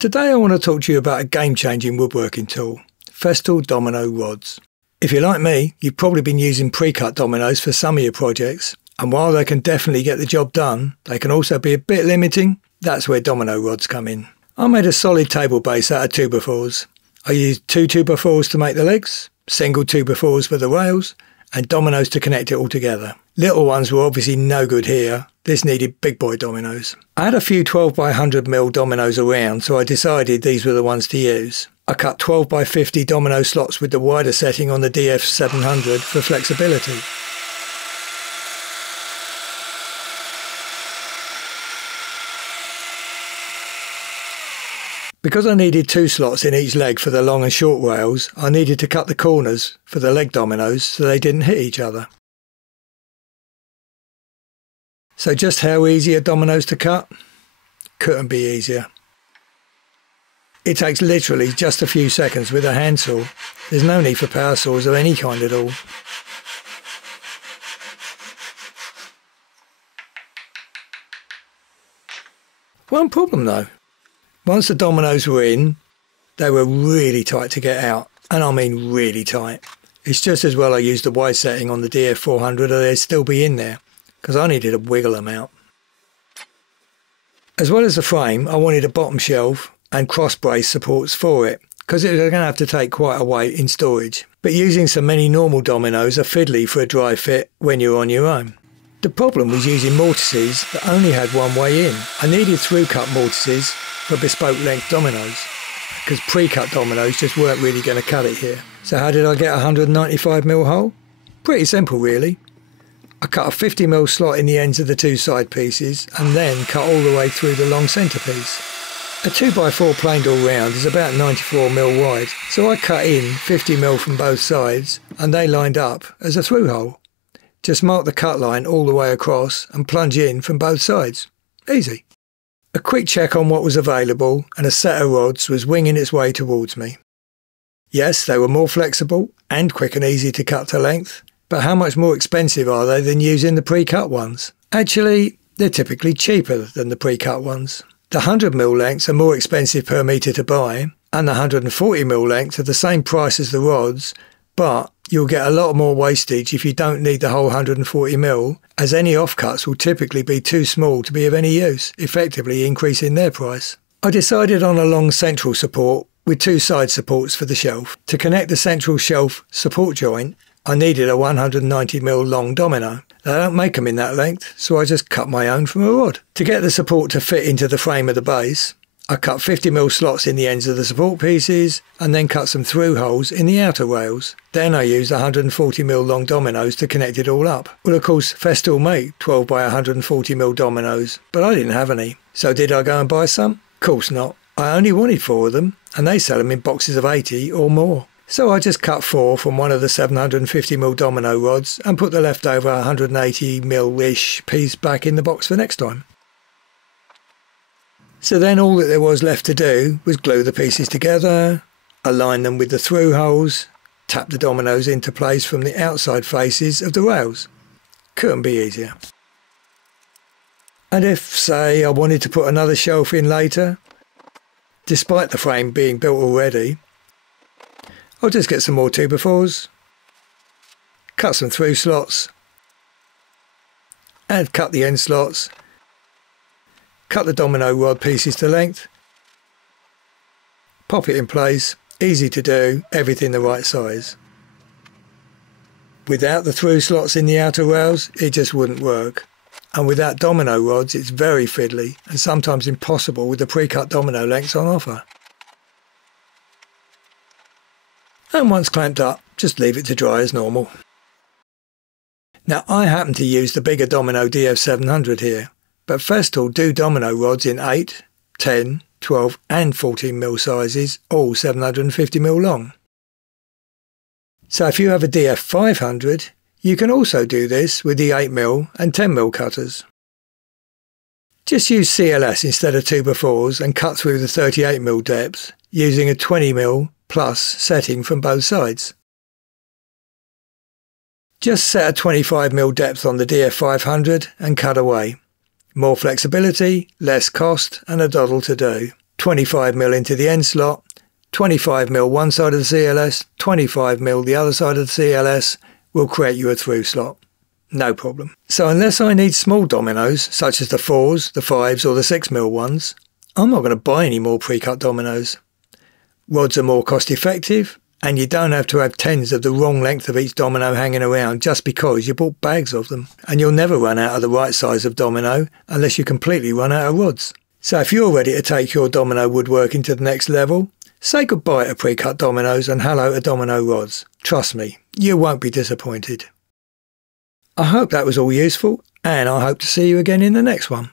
Today I want to talk to you about a game-changing woodworking tool, Festool Domino Rods. If you're like me, you've probably been using pre-cut dominoes for some of your projects, and while they can definitely get the job done, they can also be a bit limiting. That's where domino rods come in. I made a solid table base out of 2x4s. I used 2 2x4s to make the legs, single 2x4s for the rails, and dominoes to connect it all together. Little ones were obviously no good here. This needed big boy dominoes. I had a few 12x100mm dominoes around, so I decided these were the ones to use. I cut 12x50 domino slots with the wider setting on the DF700 for flexibility. Because I needed 2 slots in each leg for the long and short rails, I needed to cut the corners for the leg dominoes so they didn't hit each other. So just how easy are dominoes to cut? Couldn't be easier. It takes literally just a few seconds with a handsaw. There's no need for power saws of any kind at all. One problem though. Once the dominoes were in, they were really tight to get out, and I mean really tight. It's just as well I used the wide setting on the DF400 or they'd still be in there, because I needed to wiggle them out. As well as the frame, I wanted a bottom shelf and cross brace supports for it, because it was going to have to take quite a weight in storage. But using so many normal dominoes are fiddly for a dry fit when you're on your own. The problem was using mortises that only had one way in. I needed through-cut mortises for bespoke length dominoes, because pre-cut dominoes just weren't really going to cut it here. So how did I get a 195mm hole? Pretty simple really. I cut a 50mm slot in the ends of the 2 side pieces and then cut all the way through the long centrepiece. A 2x4 planed all round is about 94mm wide, so I cut in 50mm from both sides and they lined up as a through hole. Just mark the cut line all the way across and plunge in from both sides. Easy. A quick check on what was available and a set of rods was winging its way towards me. Yes, they were more flexible and quick and easy to cut to length, but how much more expensive are they than using the pre-cut ones? Actually, they're typically cheaper than the pre-cut ones. The 100mm lengths are more expensive per metre to buy, and the 140mm lengths are the same price as the rods, but you'll get a lot more wastage if you don't need the whole 140mm, as any offcuts will typically be too small to be of any use, effectively increasing their price. I decided on a long central support with 2 side supports for the shelf. To connect the central shelf support joint, I needed a 190mm long domino. They don't make them in that length, so I just cut my own from a rod. To get the support to fit into the frame of the base, I cut 50mm slots in the ends of the support pieces and then cut some through holes in the outer rails. Then I used 140mm long dominoes to connect it all up. Well, of course, Festool make 12x140mm dominoes, but I didn't have any. So did I go and buy some? Course not. I only wanted 4 of them, and they sell them in boxes of 80 or more. So I just cut 4 from one of the 750mm domino rods and put the leftover 180mm-ish piece back in the box for next time. So then all that there was left to do was glue the pieces together, align them with the through holes, tap the dominoes into place from the outside faces of the rails. Couldn't be easier. And if, say, I wanted to put another shelf in later, despite the frame being built already, I'll just get some more 2x4s, cut some through slots, and cut the end slots, cut the domino rod pieces to length, pop it in place, easy to do, everything the right size. Without the through slots in the outer rails, it just wouldn't work. And without domino rods, it's very fiddly and sometimes impossible with the pre-cut domino lengths on offer. And once clamped up, just leave it to dry as normal. Now I happen to use the bigger Domino DF700 here, but Festool do domino rods in 8, 10, 12 and 14mm sizes, all 750mm long. So if you have a DF500, you can also do this with the 8mm and 10mm cutters. Just use CLS instead of 2x4s and cut through the 38mm depth using a 20mm plus setting from both sides. Just set a 25mm depth on the DF500 and cut away. More flexibility, less cost and a doddle to do. 25mm into the end slot, 25mm one side of the CLS, 25mm the other side of the CLS will create you a through slot. No problem. So unless I need small dominoes, such as the 4s, the 5s or the 6mm ones, I'm not going to buy any more pre-cut dominoes. Rods are more cost effective, and you don't have to have tens of the wrong length of each domino hanging around just because you bought bags of them. And you'll never run out of the right size of domino unless you completely run out of rods. So if you're ready to take your domino woodworking to the next level, say goodbye to pre-cut dominoes and hello to domino rods. Trust me, you won't be disappointed. I hope that was all useful, and I hope to see you again in the next one.